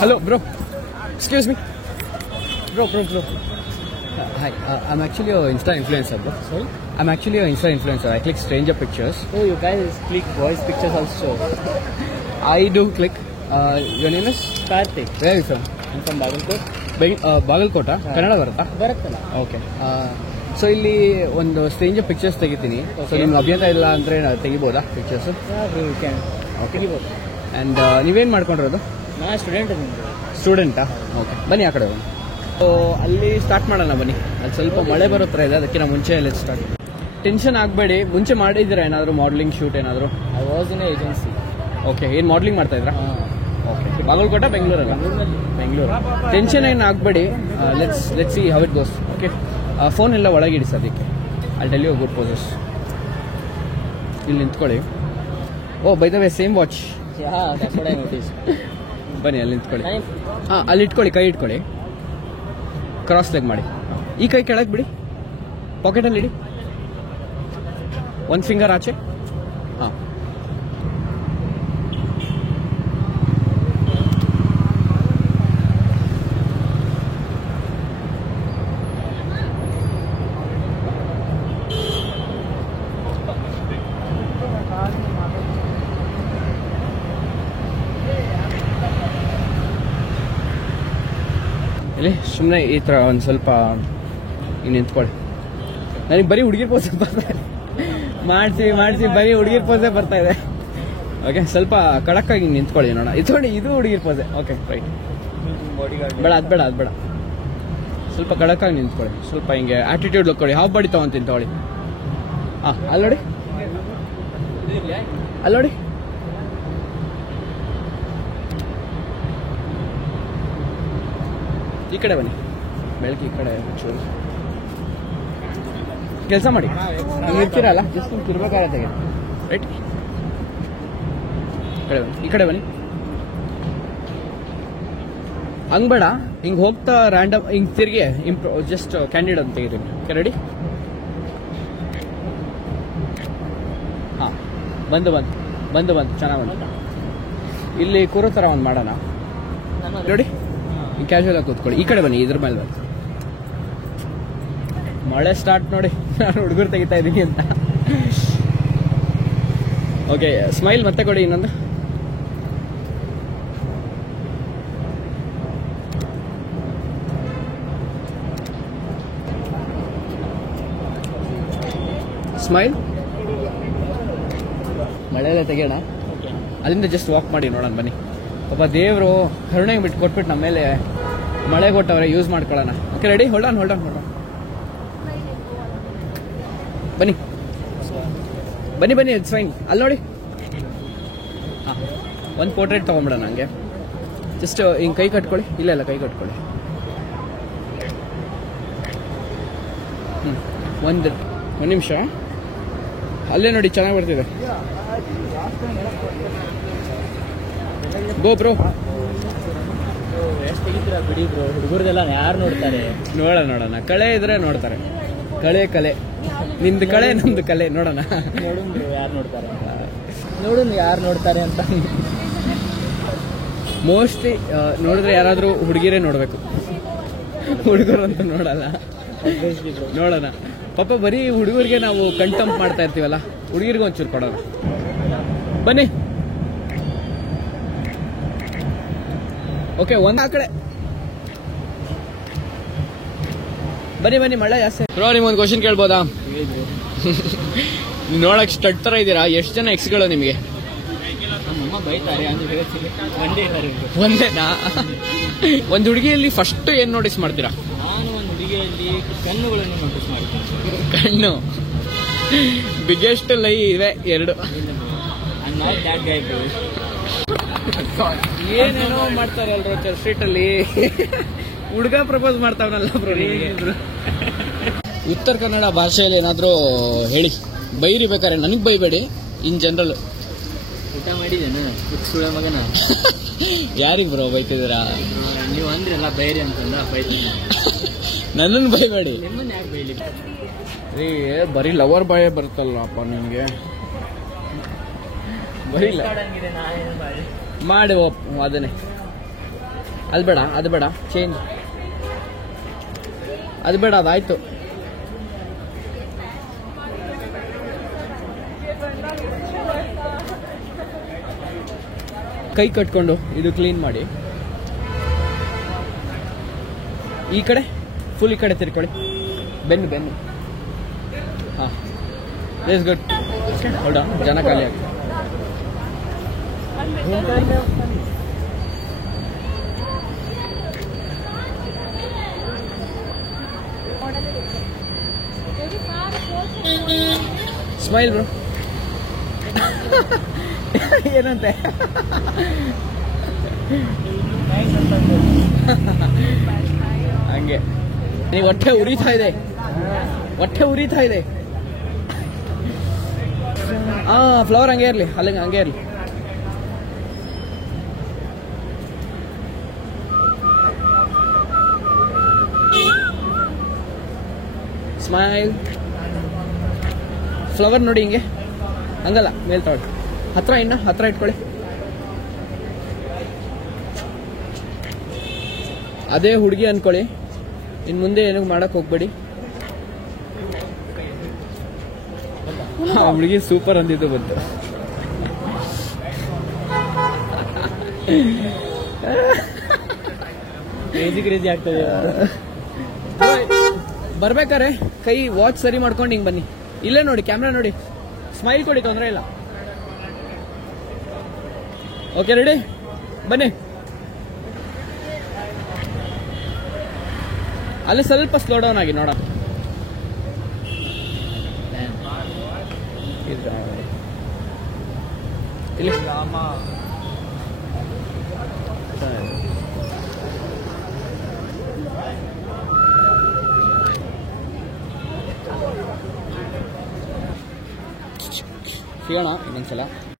Hello, bro. Excuse me. Bro. Hi, I'm actually an Insta influencer, bro. Sorry? I'm actually an Insta influencer. I click stranger pictures. Oh, you guys click voice pictures also. I do click. Your name is? Karthik. Where are you from? I'm from Bagalkot. Bagalkot Kannada ಬರುತ್ತಾ? ಬರುತ್ತಲ್ಲ. Okay. So ಇಲ್ಲಿ ಒಂದು stranger pictures ತೆಗಿತೀನಿ. So ನಿಮ್ಗೆ ಅಭ್ಯಂತರ ಇಲ್ಲ ಅಂದರೆ ತೆಗಿಬೋದಾ pictures? ತೆಗಿಬೋದು. ಆ್ಯಂಡ್ ನೀವೇನು ಮಾಡ್ಕೊಂಡಿರೋದು? ನಾ ಸ್ಟೂಡೆಂಟಾ? ಓಕೆ, ಬನ್ನಿ ಆ ಕಡೆ ಹೋಗಿ. ಸೊ ಅಲ್ಲಿ ಸ್ಟಾರ್ಟ್ ಮಾಡೋಣ ಬನ್ನಿ. ಅಲ್ಲಿ ಸ್ವಲ್ಪ ಮಳೆ ಬರೋ ಥರ ಇದೆ, ಅದಕ್ಕೆ ನಾವು ಮುಂಚೆ ಅಲ್ಲಿ ಸ್ಟಾರ್ಟ್. ಟೆನ್ಷನ್ ಆಗಬೇಡಿ. ಮುಂಚೆ ಮಾಡಿದ್ದೀರಾ ಏನಾದರೂ ಮಾಡೆಲಿಂಗ್ ಶೂಟ್ ಏನಾದರೂ? I was in agency. Okay, ಏನು ಮಾಡೆಲಿಂಗ್ ಮಾಡ್ತಾ ಇದ್ರಾ? ಓಕೆ. ಬಾಗಲಕೋಟ ಬೆಂಗಳೂರಲ್ಲ? ಬೆಂಗಳೂರು. ಟೆನ್ಷನ್ ಏನು ಆಗಬೇಡಿ. Let's see how it goes. Okay, phone ಎಲ್ಲ ಒಳಗಿಡಿ ಸದ್ಯಕ್ಕೆ. ಅಲ್ಲಿ ಟೆಲ್ ಯು ಗುಡ್ ಪೋಸಸ್. ಇಲ್ಲಿ ನಿಂತ್ಕೊಳ್ಳಿ. Oh, by the way same watch. ಬನ್ನಿ ಅಲ್ಲಿ ನಿಂತ್ಕೊಳ್ಳಿ. ಹಾಂ, ಅಲ್ಲಿ ಇಟ್ಕೊಳ್ಳಿ, ಕೈ ಇಟ್ಕೊಳ್ಳಿ, ಕ್ರಾಸ್ ಲೆಗ್ ಮಾಡಿ. ಈ ಕೈ ಕೆಳಗೆ ಬಿಡಿ, ಪಾಕೆಟಲ್ಲಿ ಇಡಿ, ಒಂದು ಫಿಂಗರ್ ಆಚೆ. ಹಾಂ, ಇಲ್ಲಿ ಸುಮ್ಮನೆ ಈ ಥರ ಒಂದು ಸ್ವಲ್ಪ ಈಗ ನಿಂತ್ಕೊಳ್ಳಿ. ನನಗೆ ಬರೀ ಹುಡುಗಿರ್ ಪೋಸೆ ಬರ್ತಾ ಇದೆ. ಮಾಡಿಸಿ ಬರೀ ಹುಡುಗಿರ್ ಪೋಸೆ ಬರ್ತಾ ಇದೆ. ಓಕೆ, ಸ್ವಲ್ಪ ಕಡಕ್ಕಾಗಿ ನಿಂತ್ಕೊಳ್ಳಿ ನೋಡೋಣ. ಇದು ಹುಡುಗಿರ್ ಪೋಸೆ. Okay, right. ಬೇಡ ಅದು ಬೇಡ. ಸ್ವಲ್ಪ ಕಡಕ್ಕಾಗಿ ನಿಂತ್ಕೊಳ್ಳಿ. ಸ್ವಲ್ಪ ಹಿಂಗೆ ಆಟಿಟ್ಯೂಡ್ ಲುಕ್ ಕೊಡಿ. ಹಾಫ್ ಬಾಡಿ ತೊಗೊಂತೀನಿ ತಗೊಳ್ಳಿ. ಹಾಂ, ಅಲ್ಲಿ ನೋಡಿ. ಈ ಕಡೆ ಬನ್ನಿ, ಬೆಳಗ್ಗೆ ಈ ಕಡೆ ಚೂರು ಕೆಲಸ ಮಾಡಿ. ನೀವು ಇರ್ತೀರಲ್ಲ, ಜಸ್ಟ್ ನಿಮ್ಗೆ ಇರ್ಬೇಕಾಗತ್ತೆ. ರೈಟ್, ಈ ಕಡೆ ಬನ್ನಿ. ಹಂಗೆ ಬೇಡ, ಹಿಂಗೆ ಹೋಗ್ತಾ ರ್ಯಾಂಡಮ್ ಹಿಂಗೆ ತಿರುಗಿ ಜಸ್ಟ್ ಕ್ಯಾಂಡಿಡ್ ಅಂತ ತೆಗಿತೀನಿ. ರೆಡಿ? ಹಾಂ, ಬಂದು ಚೆನ್ನಾಗಿ ಬಂತು. ಇಲ್ಲಿ ಕೂರೋ ಥರ ಒಂದು ಮಾಡೋಣ. ನೋಡಿ, ಕ್ಯಾಶುವಲ್ ಆಗಿ ಕೂತ್ಕೊಳ್ಳಿ. ಈ ಕಡೆ ಬನ್ನಿ, ಇದ್ರ ಮೇಲೆ ಬನ್ನಿ. ಮಳೆ ಸ್ಟಾರ್ಟ್ ನೋಡಿ. ನಾನು ಹುಡುಗರು ತೆಗಿತಾ ಇದ್ದೀನಿ ಅಂತ. ಓಕೆ, ಸ್ಮೈಲ್ ಮತ್ತೆ ಕೊಡಿ ಇನ್ನೊಂದು. ಸ್ಮೈಲ್. ಮಳೆಯಲ್ಲೇ ತೆಗಿಯೋಣ. ಅಲ್ಲಿಂದ ಜಸ್ಟ್ ವಾಕ್ ಮಾಡಿ ನೋಡೋಣ ಬನ್ನಿ. ಒಬ್ಬ ದೇವರು ಕರುಣೆಗೆ ಬಿಟ್ಟು ಕೊಟ್ಬಿಟ್ಟು ನಮ್ಮ ಮೇಲೆ ಮಳೆ ಕೊಟ್ಟವ್ರೆ, ಯೂಸ್ ಮಾಡ್ಕೊಳ್ಳೋಣ. Okay, ready? Hold on. ಬನ್ನಿ, ಇಟ್ಸ್ ಫೈನ್. ಅಲ್ಲಿ ನೋಡಿ. ಹಾಂ, ಒಂದು ಪೋರ್ಟ್ರೇಟ್ ತೊಗೊಂಬಿಡೋಣ. ಹಂಗೆ ಜಸ್ಟ್ ಹಿಂಗೆ ಕೈ ಕಟ್ಕೊಳ್ಳಿ. ಇಲ್ಲ ಕೈ ಕಟ್ಕೊಳ್ಳಿ. ಒಂದು ನಿಮಿಷ. ಅಲ್ಲೇ ನೋಡಿ, ಚೆನ್ನಾಗಿ ಬರ್ತಿದೆ. ಗೋ ಬ್ರೋ. ಎಷ್ಟು ತೆಗಿತೀರಾ ಬಿಡಿ ಬ್ರೋ. ಹುಡುಗರದೆಲ್ಲ ಯಾರು ನೋಡ್ತಾರೆ? ನೋಡೋಣ. ಕಳೆ ಇದ್ರೆ ನೋಡ್ತಾರೆ. ಕಳೆ ನಿಮ್ದು ಕಳೆ, ನಮ್ದು ಕಲೆ. ನೋಡೋಣ ಯಾರು ನೋಡ್ತಾರೆ ಅಂತ. ಮೋಸ್ಟ್ಲಿ ನೋಡಿದ್ರೆ ಯಾರಾದರೂ ಹುಡುಗಿರೇ ನೋಡಬೇಕು, ಹುಡುಗರು ಅಂತ ನೋಡಲ್ಲ. ನೋಡೋಣ. ಪಾಪ ಬರೀ ಹುಡುಗರಿಗೆ ನಾವು ಕಂಟಂಪ್ ಮಾಡ್ತಾ ಇರ್ತೀವಲ್ಲ, ಹುಡುಗಿರಿಗೆ ಒಂಚೂರು ಕೊಡೋಣ. ಬನ್ನಿ. ಓಕೆ, ಒಂದು ಆ ಕಡೆ ಬನ್ನಿ. ಮಳೆ ಜಾಸ್ತಿ. ಬ್ರೋ, ನಿಮ್ಗೊಂದು ಕ್ವಶನ್ ಕೇಳ್ಬೋದಾ? ನೀವು ನೋಡಕ್ ಸ್ಟಡ್ ತರ ಇದ್ದೀರಾ. ಎಷ್ಟು ಜನ ಎಕ್ಸ್ಗಳು ನಿಮಗೆ? ಒಂದೇನಾ? ಒಂದು ಹುಡುಗಿಯಲ್ಲಿ ಫಸ್ಟ್ ಏನ್ ನೋಟಿಸ್ ಮಾಡ್ತೀರಾ? ನಾನು ಒಂದು ಹುಡುಗಿಯಲ್ಲಿ ಕಣ್ಣುಗಳನ್ನು ನೋಟಿಸ್ ಮಾಡ್ತೀನಿ. ಕಣ್ಣು ಬಿಗ್ಗೆಸ್ಟ್ ಲೈ ಇವೆ ಎರಡು. ಏನೇನೋ ಮಾಡ್ತಾರೆ ಅಲ್ರೋ ಸ್ಟ್ರೀಟ್ ಅಲ್ಲಿ. ಹುಡುಗ ಪ್ರಪೋಸ್ ಮಾಡ್ತಾವನಲ್ಲ ಬ್ರೋ. ಉತ್ತರ ಕನ್ನಡ ಭಾಷೆಯಲ್ಲಿ ಏನಾದರೂ ಹೇಳಿ, ಬೈರಿ ಬೇಕಾರೆ. ನನಗೆ ಬೈಬೇಡಿ, ಇನ್ ಜನರಲ್. ಊಟ ಮಾಡಿದ್ದೇನೆ ಸುಳ ಮಗನ. ಯಾರಿಗೆ ಬ್ರೋ ಬೈತಿದ್ದೀರಾ? ನೀವು ಅಂದ್ರಲ್ಲ ಬೈರಿ ಅಂತಂದ ಬೈತೀನಿ. ನನ್ನನ್ನು ಬೈಬೇಡಿ. ನಿಮ್ಮನ್ನ ಯಾಕೆ ಬೈಲಿ? ಬರೀ ಲವರ್ ಬಾಯ್ ಬರುತ್ತಲ್ಲಪ್ಪ ನಿಮಗೆ. ಬರೀ ಮಾಡಿ ಅದನ್ನೇ ಅದು ಬೇಡ, ಅದು ಬೇಡ, ಚೇಂಜ್. ಅದು ಬೇಡ, ಅದಾಯ್ತು. ಕೈ ಕಟ್ಕೊಂಡು ಇದು ಕ್ಲೀನ್ ಮಾಡಿ. ಈ ಕಡೆ ಫುಲ್ ಈ ಕಡೆ ತಿರ್ಕೊಳ್ಳಿ. ಬೆನ್ನು ಹಾಂ, ವೆರಿ ಗುಡ್. ಹೌದಾ, ಜನ ಖಾಲಿ ಆಗಿ. Smile bro. ಏನಂತೆ? ಹಂಗೆ ನೀವು ಹೊಟ್ಟೆ ಉರಿತಾ ಇದೆ, ಹೊಟ್ಟೆ ಉರಿತಾ ಇದೆ. ಫ್ಲವರ್ ಹಂಗೆ ಇರಲಿ, ಅಲ್ಲಿಗೆ ಹಂಗೆ ಇರಲಿ. ಸ್ಮೈಲ್. ಫ್ಲವರ್ ನೋಡಿ ಹಿಂಗೆ, ಹಂಗಲ್ಲ, ಮೇಲ್ ತಗೊಳ್ಳಿ. ಹತ್ರ ಹತ್ರ ಇಟ್ಕೊಳ್ಳಿ. ಅದೇ ಹುಡುಗಿ ಅನ್ಕೊಳ್ಳಿ, ಇನ್ನು ಮುಂದೆ ಏನೂ ಮಾಡಕ್ ಹೋಗ್ಬೇಡಿ. ಹುಡುಗಿ ಸೂಪರ್ ಅಂದಿದ್ದು ಬಂತು. ಕ್ರೇಜಿ ಆಗ್ತದೆ. ಬರ್ಬೇಕಾರೆ ಕೈ ವಾಚ್ ಸರಿ ಮಾಡ್ಕೊಂಡು ಹಿಂಗ್ ಬನ್ನಿ. ಇಲ್ಲೇ ನೋಡಿ, ಕ್ಯಾಮ್ರಾ ನೋಡಿ, ಸ್ಮೈಲ್ ಕೊಡಿ, ತೊಂದರೆ ಇಲ್ಲ. ಓಕೆ, ರೆಡಿ, ಬನ್ನಿ. ಅಲ್ಲಿ ಸ್ವಲ್ಪ ಸ್ಲೋ ಡೌನ್ ಆಗಿ ನೋಡ. ಇಲ್ಲಿ ಸಿಗೋಣ ಇನ್ನೊಂದ್ಸಲ.